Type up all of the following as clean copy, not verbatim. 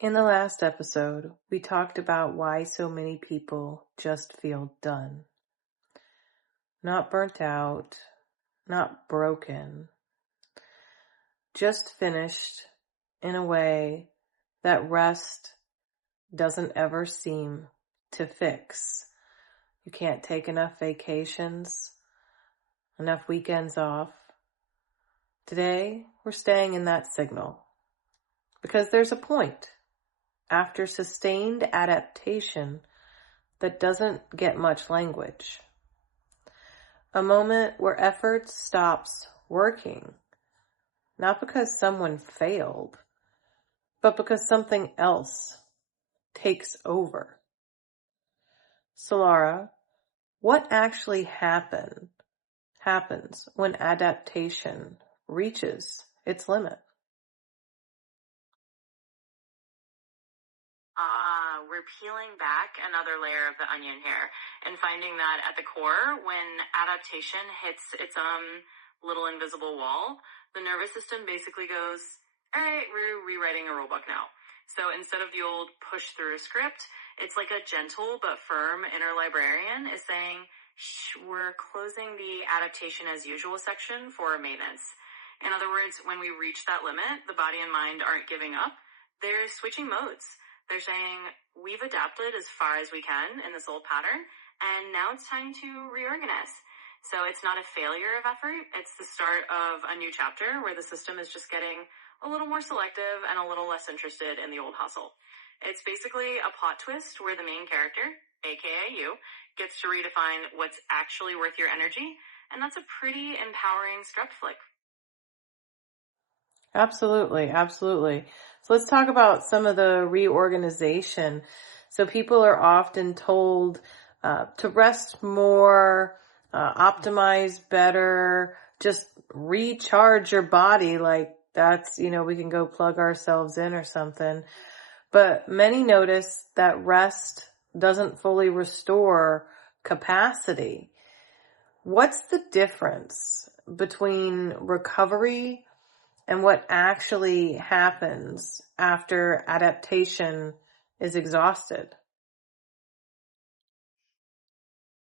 In the last episode, we talked about why so many people just feel done. Not burnt out, not broken, just finished in a way that rest doesn't ever seem to fix. You can't take enough vacations, enough weekends off. Today, we're staying in that signal because there's a point after sustained adaptation that doesn't get much language. A moment where effort stops working, not because someone failed, but because something else takes over. Solara, what actually happens when adaptation reaches its limit? We're peeling back another layer of the onion here and finding that at the core, when adaptation hits its little invisible wall, the nervous system basically goes, all right, we're rewriting a rulebook now. So instead of the old push through script, it's like a gentle but firm inner librarian is saying, shh, we're closing the adaptation as usual section for maintenance. In other words, when we reach that limit, the body and mind aren't giving up. They're switching modes. They're saying, we've adapted as far as we can in this old pattern, and now it's time to reorganize. So it's not a failure of effort. It's the start of a new chapter where the system is just getting a little more selective and a little less interested in the old hustle. It's basically a plot twist where the main character, aka you, gets to redefine what's actually worth your energy, and that's a pretty empowering script flick. Absolutely. So let's talk about some of the reorganization. So people are often told to rest more, optimize better, just recharge your body. Like that's, we can go plug ourselves in or something. But many notice that rest doesn't fully restore capacity. What's the difference between recovery and what actually happens after adaptation is exhausted?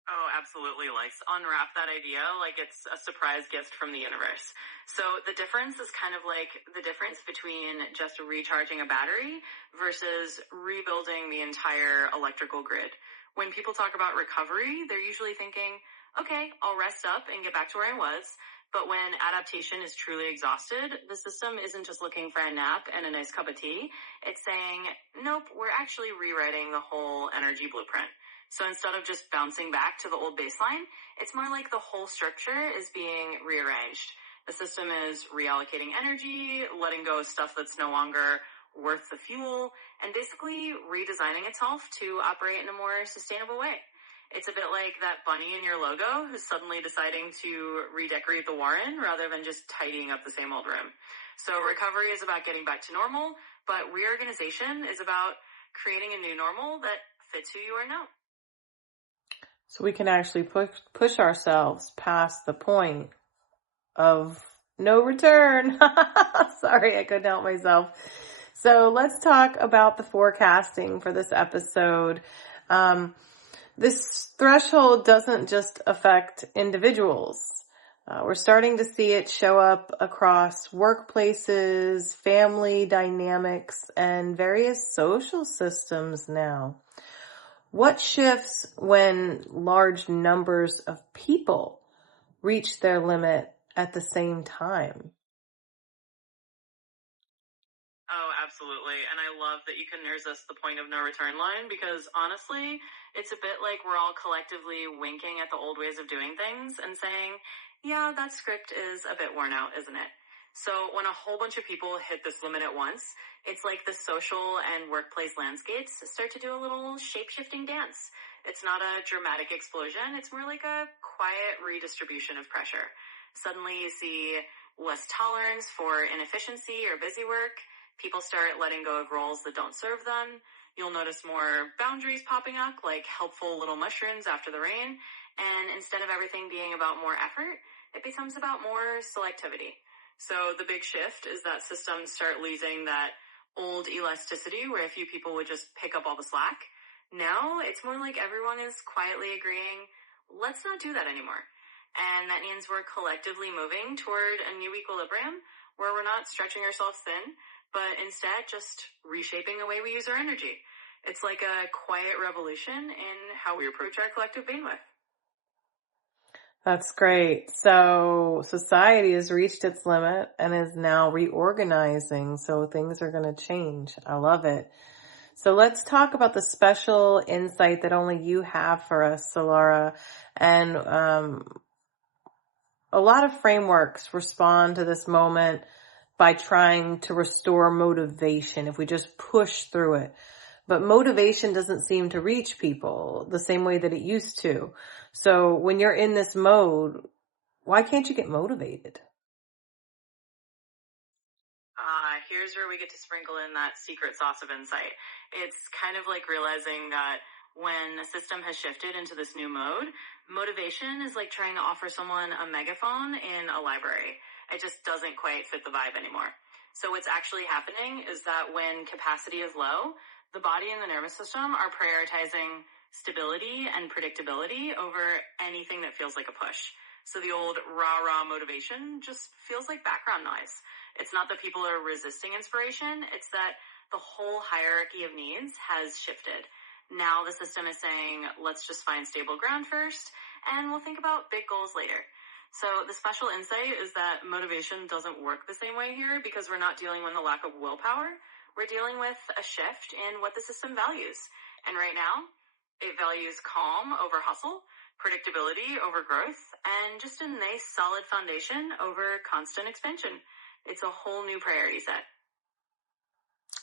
Oh, absolutely. Like, unwrap that idea like it's a surprise gift from the universe. So the difference is kind of like the difference between just recharging a battery versus rebuilding the entire electrical grid. When people talk about recovery, they're usually thinking, okay, I'll rest up and get back to where I was. But when adaptation is truly exhausted, the system isn't just looking for a nap and a nice cup of tea. It's saying, nope, we're actually rewriting the whole energy blueprint. So instead of just bouncing back to the old baseline, it's more like the whole structure is being rearranged. The system is reallocating energy, letting go of stuff that's no longer worth the fuel, and basically redesigning itself to operate in a more sustainable way. It's a bit like that bunny in your logo who's suddenly deciding to redecorate the Warren rather than just tidying up the same old room. So recovery is about getting back to normal, but reorganization is about creating a new normal that fits who you are now. So we can actually push ourselves past the point of no return. Sorry, I couldn't help myself. So let's talk about the forecasting for this episode. This threshold doesn't just affect individuals. We're starting to see it show up across workplaces, family dynamics, and various social systems now. What shifts when large numbers of people reach their limit at the same time? Oh, absolutely. And I love that you can resist the point of no return line because honestly, it's a bit like we're all collectively winking at the old ways of doing things and saying, yeah, that script is a bit worn out, isn't it? So when a whole bunch of people hit this limit at once, it's like the social and workplace landscapes start to do a little shape-shifting dance. It's not a dramatic explosion. It's more like a quiet redistribution of pressure. Suddenly you see less tolerance for inefficiency or busy work. People start letting go of roles that don't serve them. You'll notice more boundaries popping up, like helpful little mushrooms after the rain. And instead of everything being about more effort, it becomes about more selectivity. So the big shift is that systems start losing that old elasticity where a few people would just pick up all the slack. Now it's more like everyone is quietly agreeing, let's not do that anymore. And that means we're collectively moving toward a new equilibrium where we're not stretching ourselves thin, but instead just reshaping the way we use our energy. It's like a quiet revolution in how we approach our collective bandwidth. That's great. So society has reached its limit and is now reorganizing. So things are going to change. I love it. So let's talk about the special insight that only you have for us, Solara. And a lot of frameworks respond to this moment by trying to restore motivation if we just push through it. But motivation doesn't seem to reach people the same way that it used to. So when you're in this mode, why can't you get motivated? Here's where we get to sprinkle in that secret sauce of insight. It's kind of like realizing that when a system has shifted into this new mode, motivation is like trying to offer someone a megaphone in a library. It just doesn't quite fit the vibe anymore. So what's actually happening is that when capacity is low, the body and the nervous system are prioritizing stability and predictability over anything that feels like a push. So the old rah-rah motivation just feels like background noise. It's not that people are resisting inspiration, it's that the whole hierarchy of needs has shifted. Now the system is saying, let's just find stable ground first, and we'll think about big goals later. So the special insight is that motivation doesn't work the same way here because we're not dealing with a lack of willpower. We're dealing with a shift in what the system values. And right now, it values calm over hustle, predictability over growth, and just a nice solid foundation over constant expansion. It's a whole new priority set.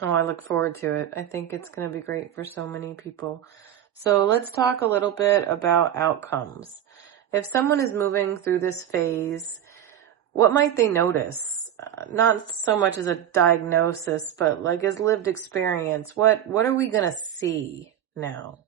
Oh, I look forward to it. I think it's going to be great for so many people. So let's talk a little bit about outcomes. If someone is moving through this phase, what might they notice? Not so much as a diagnosis, but like as lived experience. What are we going to see now?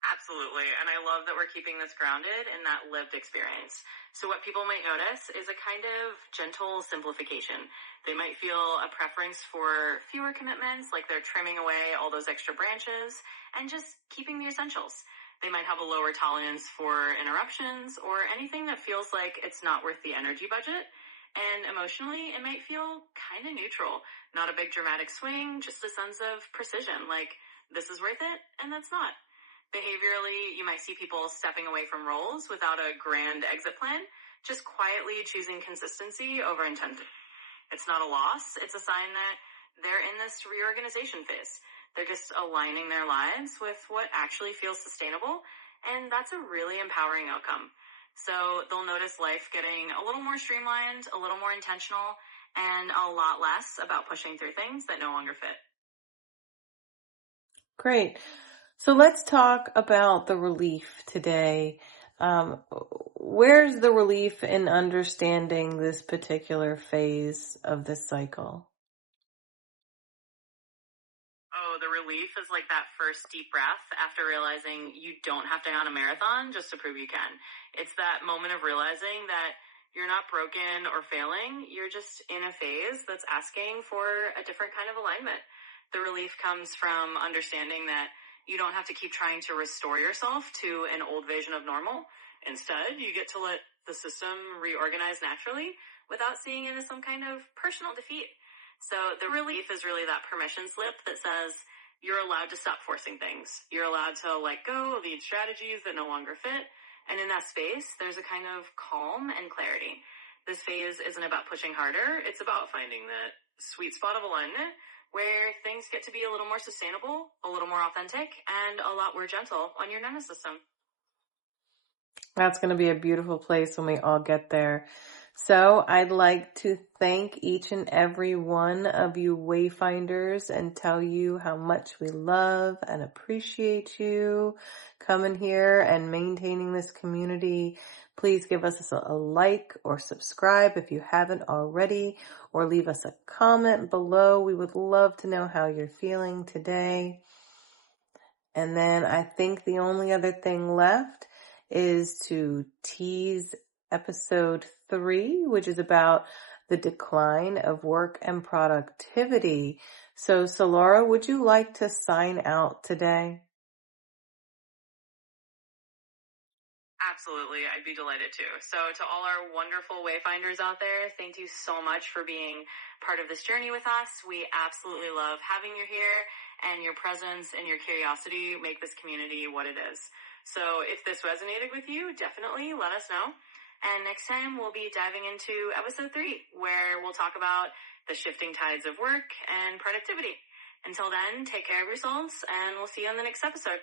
Absolutely. And I love that we're keeping this grounded in that lived experience. So what people might notice is a kind of gentle simplification. They might feel a preference for fewer commitments, like they're trimming away all those extra branches and just keeping the essentials. They might have a lower tolerance for interruptions or anything that feels like it's not worth the energy budget. And emotionally, it might feel kind of neutral. Not a big dramatic swing, just a sense of precision, like this is worth it and that's not. Behaviorally, you might see people stepping away from roles without a grand exit plan, just quietly choosing consistency over intensity. It's not a loss. It's a sign that they're in this reorganization phase. They're just aligning their lives with what actually feels sustainable, and that's a really empowering outcome. So they'll notice life getting a little more streamlined, a little more intentional, and a lot less about pushing through things that no longer fit. Great. So let's talk about the relief today. Where's the relief in understanding this particular phase of this cycle? Oh, the relief is like that first deep breath after realizing you don't have to run a marathon just to prove you can. It's that moment of realizing that you're not broken or failing. You're just in a phase that's asking for a different kind of alignment. The relief comes from understanding that you don't have to keep trying to restore yourself to an old version of normal. Instead, you get to let the system reorganize naturally without seeing it as some kind of personal defeat. So the relief is really that permission slip that says you're allowed to stop forcing things. You're allowed to let go of these strategies that no longer fit. And in that space, there's a kind of calm and clarity. This phase isn't about pushing harder. It's about finding that sweet spot of alignment where things get to be a little more sustainable, a little more authentic, and a lot more gentle on your nervous system. That's going to be a beautiful place when we all get there. So I'd like to thank each and every one of you Wayfinders and tell you how much we love and appreciate you coming here and maintaining this community. Please give us a like or subscribe if you haven't already, or leave us a comment below. We would love to know how you're feeling today. And then I think the only other thing left is to tease episode 3, which is about the decline of work and productivity. So, Solara, would you like to sign out today? Absolutely, I'd be delighted to. So to all our wonderful wayfinders out there, thank you so much for being part of this journey with us. We absolutely love having you here, and your presence and your curiosity make this community what it is. So if this resonated with you, definitely let us know. And next time we'll be diving into episode 3, where we'll talk about the shifting tides of work and productivity. Until then, take care of yourselves, and we'll see you on the next episode.